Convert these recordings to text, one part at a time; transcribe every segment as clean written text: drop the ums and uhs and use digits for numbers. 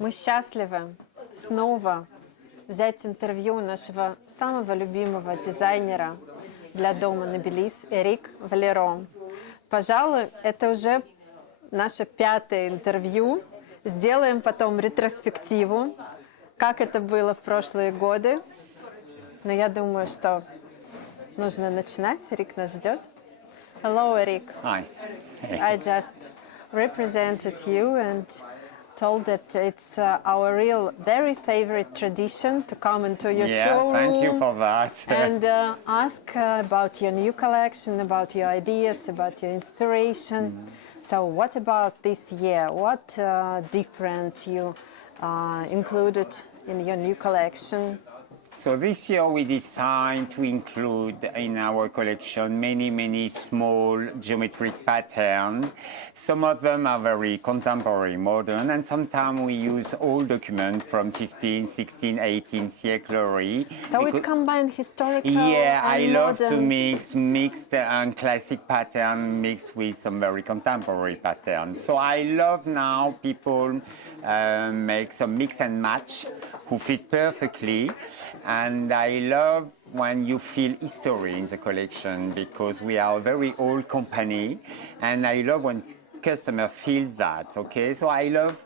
Мы счастливы снова взять интервью у нашего самого любимого дизайнера для дома Nobilis, Eric Valero. Пожалуй, это уже наше 5-е интервью. Сделаем потом ретроспективу, как это было в прошлые годы. Но я думаю, что нужно начинать. Эрик нас ждет. Hello, Eric. Hi. I just represented you and told that it's our real, very favorite tradition to come into your showroom. Thank you for that. And ask about your new collection, about your ideas, about your inspiration. So what about this year? What different you included in your new collection? So this year we decided to include in our collection many small geometric patterns. Some of them are very contemporary, modern, and sometimes we use old documents from 15th, 16th, 18th century. So it combines historical Yeah, and I love to modern. mix the classic pattern mixed with some very contemporary patterns. So I love now people make some mix and match who fit perfectly, and I love when you feel history in the collection because we are a very old company, and I love when customers feel that. Okay, so I love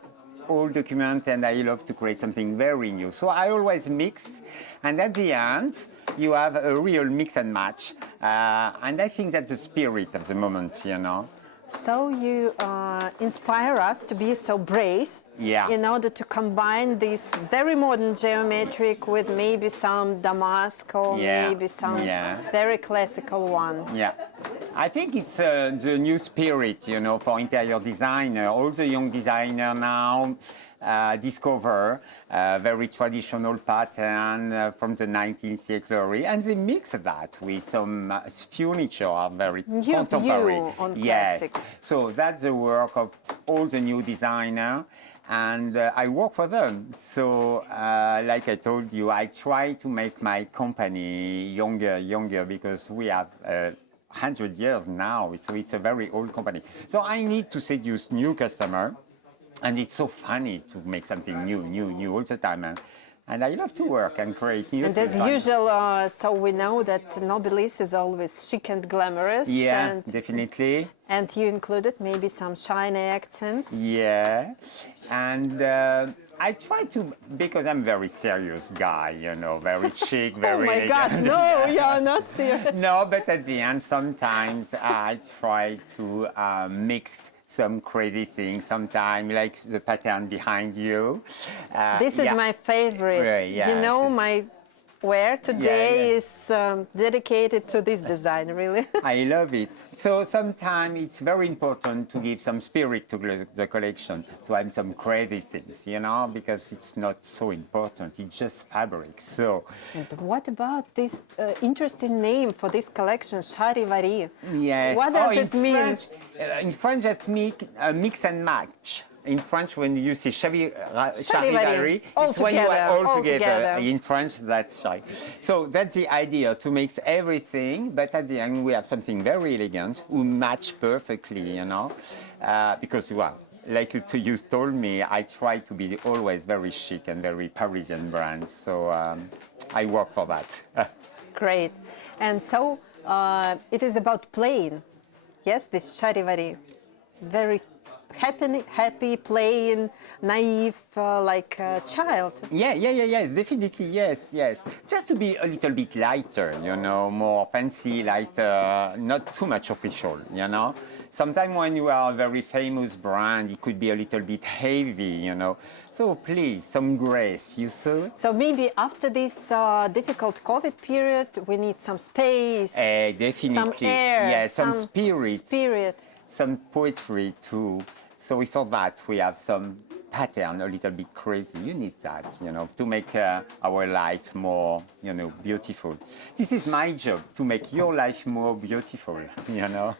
old document and I love to create something very new. So I always mix, and at the end you have a real mix and match, and I think that's the spirit of the moment, you know. So you inspire us to be so brave in order to combine this very modern geometric with maybe some damask or maybe some very classical one. Yeah, I think it's the new spirit, you know, for interior designer. All the young designer now discover very traditional pattern from the 19th century, and they mix that with some furniture are very contemporary. On yes, classic. so that's the work of all the new designer, and I work for them. So like I told you, I try to make my company younger because we have 100 years now, so it's a very old company. So I need to seduce new customer. And it's so funny to make something new all the time. And I love to work and create new And things. as usual, so we know that Nobilis is always chic and glamorous. Yeah, and, definitely. And you included maybe some shiny accents. Yeah. And I try to, because I'm a very serious guy, you know, very chic, very Oh my God, no, you're not serious. No, but at the end, sometimes I try to mix some crazy things sometimes, like the pattern behind you. This is my favorite. You know, my wear today is dedicated to this design, really. I love it. So sometimes it's very important to give some spirit to the collection, to have some crazy things, you know, because it's not so important. It's just fabric. So. And what about this interesting name for this collection, Charivari? Yes. What does it mean? French, in French, that means mix and match. In French, when you say charivari, it's when you are all together. In French, that's chari. So that's the idea, to mix everything, but at the end we have something very elegant, who match perfectly, you know, because, well, like you told me, I try to be always very chic and very Parisian brand, so I work for that. Great. And so it is about playing, yes, this charivari. Very happy, playing, naive, like a child. Yes, definitely, yes. Just to be a little bit lighter, you know, more fancy, lighter, not too much official, you know. Sometimes when you are a very famous brand, it could be a little bit heavy, you know. So please, some grace, you see? So maybe after this difficult COVID period, we need some space, definitely. some air, yes, some spirit. Some poetry too. So we thought that we have some pattern a little bit crazy. You need that, you know, to make our life more, you know, beautiful. This is my job, to make your life more beautiful, you know.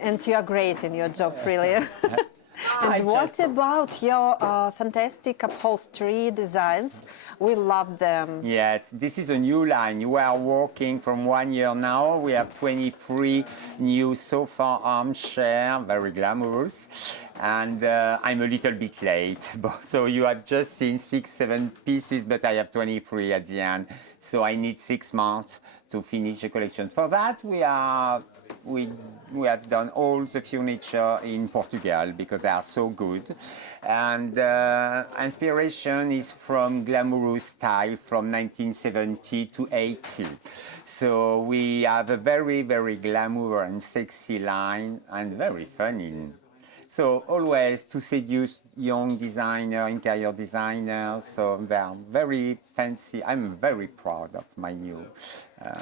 And you are great in your job, really. And what about your fantastic upholstery designs? We love them. Yes, this is a new line. We are working from 1 year now. We have 23 new sofa armchair, very glamorous. And I'm a little bit late. So you have just seen 6-7 pieces, but I have 23 at the end. So I need 6 months to finish the collection. For that, we have done all the furniture in Portugal because they are so good. And inspiration is from glamorous style from 1970 to 80. So we have a very, very glamour and sexy line and very funny. So always to seduce young designer, interior designers. So they are very fancy. I'm very proud of my new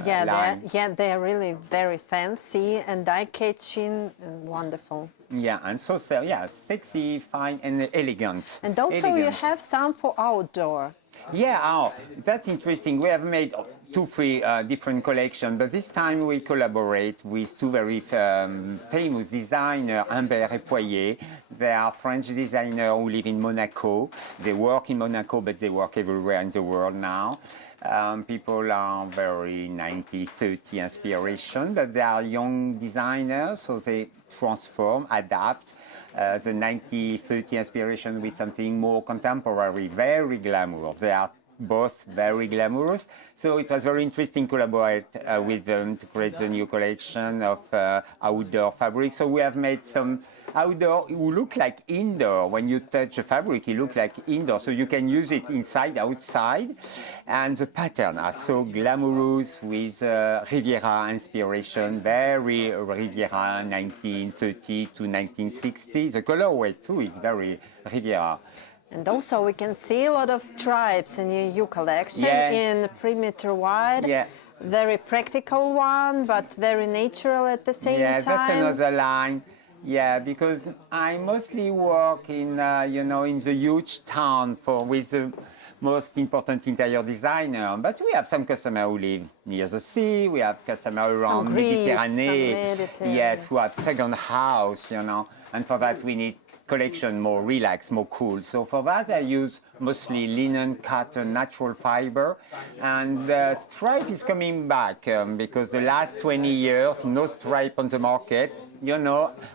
line. They're really very fancy and eye-catching and wonderful. Yeah, and so sexy, fine, and elegant. And also you have some for outdoor. Yeah, that's interesting. We have made 2-3 different collections, but this time we collaborate with 2 very famous designers, Humbert and Poirier. They are French designers who live in Monaco. They work in Monaco, but they work everywhere in the world now. People are very 90-30 inspiration, but they are young designers, so they transform, adapt the 90-30 inspiration with something more contemporary, very glamorous. They are both very glamorous. So it was very interesting to collaborate with them to create the new collection of outdoor fabric. So we have made some outdoor who look like indoor. When you touch the fabric, it looks like indoor. So you can use it inside, outside. And the pattern are so glamorous with Riviera inspiration, very Riviera 1930 to 1960. The colorway too is very Riviera. And also we can see a lot of stripes in your new collection in 3 meter wide. Yeah. Very practical one, but very natural at the same time. Yeah, that's another line. Yeah, because I mostly work in, in the huge town with the most important interior designer. But we have some customers who live near the sea. We have customers around Mediterranean. Yes, who have second house, And for that we need collection more relaxed, more cool. So for that I use mostly linen, cotton, natural fiber. And stripe is coming back because the last 20 years, no stripe on the market.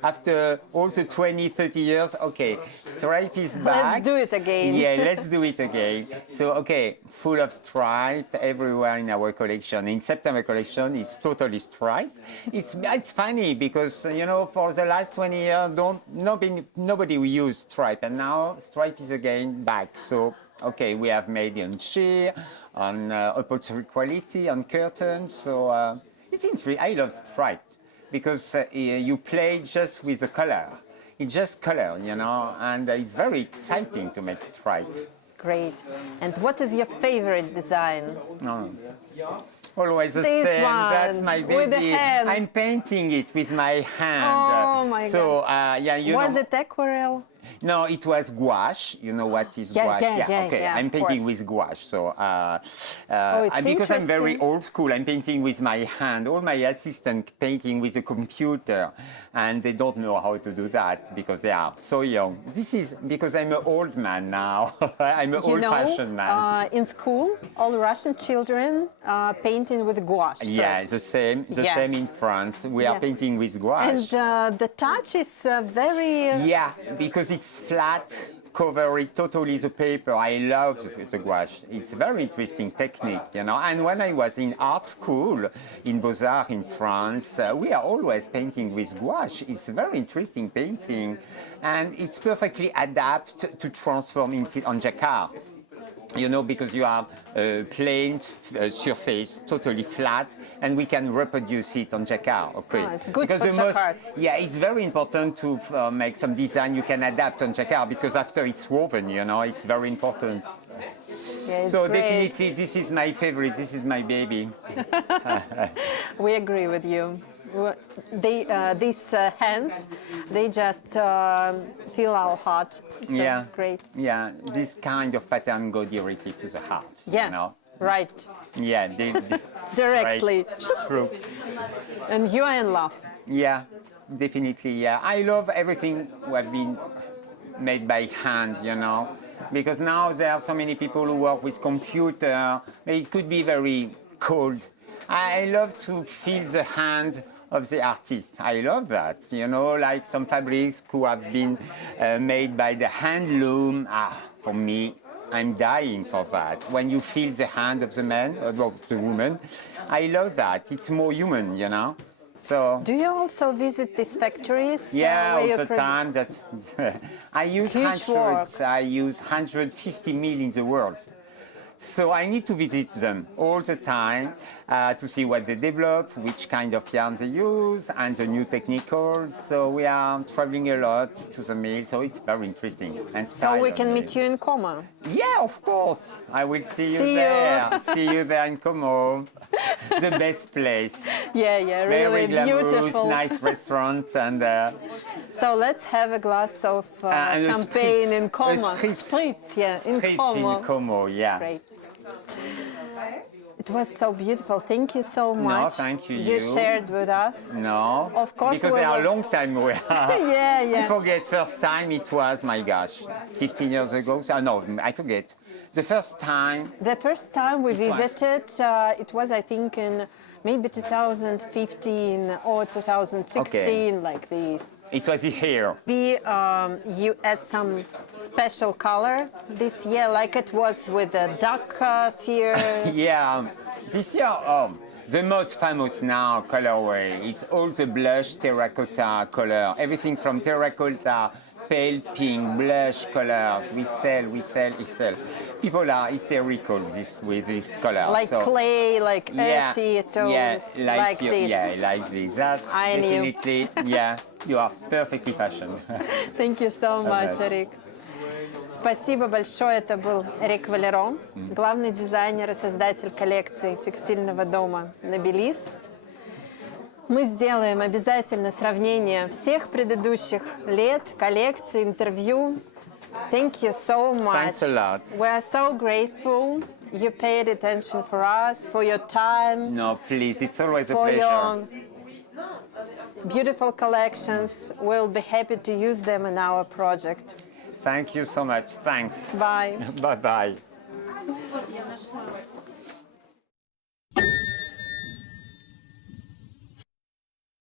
After all the 20, 30 years, okay, stripe is back. Let's do it again. Yeah, let's do it again. So, okay, full of stripe everywhere in our collection. In September collection, it's totally striped. It's funny because, for the last 20 years, nobody will use stripe. And now stripe is again back. So, okay, we have made on sheer, on upholstery quality, on curtains. So, it's interesting. I love stripe. Because you play just with the color. It's just color, and it's very exciting to make stripe. Great. And what is your favorite design? Always the this same. One, that's my baby. With the hand. I'm painting it with my hand. Oh my God. So, Was it aquarelle? No, it was gouache. You know what is gouache? Okay, I'm painting with gouache. So, because I'm very old school, I'm painting with my hand. All my assistants painting with a computer, and they don't know how to do that because they are so young. This is because I'm an old man now. I'm an old-fashioned man. In school, all Russian children painting with gouache. Yeah, the same in France. We are painting with gouache. And the touch is very... Yeah, because it's flat, covering totally the paper. I love the gouache. It's a very interesting technique, And when I was in art school in Beaux-Arts in France, we are always painting with gouache. It's a very interesting painting, and it's perfectly adapted to transform on jacquard. Because you have a plain surface, totally flat, and we can reproduce it on jacquard. Okay. It's good for jacquard. It's very important to make some design you can adapt on jacquard because after it's woven, it's very important. Yeah, so great. Definitely, this is my favorite. This is my baby. We agree with you. These hands, they just feel our heart. So great. Yeah, this kind of pattern go directly to the heart. Yeah, right. Yeah, directly. Right. True. And you are in love. Yeah, definitely. Yeah, I love everything we have been made by hand, you know. Because now there are so many people who work with computer. It could be very cold. I love to feel the hand of the artist. I love that, you know, like some fabrics who have been made by the handloom. For me, I'm dying for that. When you feel the hand of the man, of the woman, I love that. It's more human, you know. So. Do you also visit these factories? Yeah, where all the time. That's I use Huge work. hundreds. I use 150 mil in the world. So I need to visit them all the time to see what they develop, which kind of yarn they use, and the new technicals. So we are traveling a lot to the mill, so it's very interesting. And So we can meet you in Como. Yeah, of course. I will see you See you. there. See you there in Como. The best place. Yeah, really Very glamorous, beautiful. nice restaurant, and So let's have a glass of and a champagne spritz. in Como. A spritz. Spritz, yeah, in spritz Como. in Como, yeah. Great. It was so beautiful. Thank you so much. No, thank you. You shared with us. No, Of course because we they are a will- long time away. Yeah. I forget first time it was, my gosh, 15 years ago. So, no, I forget. The first time. The first time we It was. visited, it was, I think, in maybe 2015 or 2016, like this. It was here. You add some special color this year, like it was with the duck fear. Yeah, this year, the most famous now colorway is all the blush terracotta color. Everything from terracotta, pale pink, blush colors. We sell. People are hysterical with this color. Like so, clay, like earthy tones, yeah, like this. Yeah, like this. That I knew. definitely, yeah, you are perfectly fashioned. Thank you so much, Bye-bye. Эрик. Спасибо большое. Это был Эрик Валеро, главный дизайнер и создатель коллекции текстильного дома Nobilis. Мы сделаем обязательно сравнение всех предыдущих лет, коллекций, интервью. Thank you so much. Thanks a lot. We are so grateful you paid attention for us, for your time, No, please, it's always a for pleasure. your beautiful collections. We'll be happy to use them in our project. Thank you so much. Thanks. Bye. Bye-bye. Вот я нашла.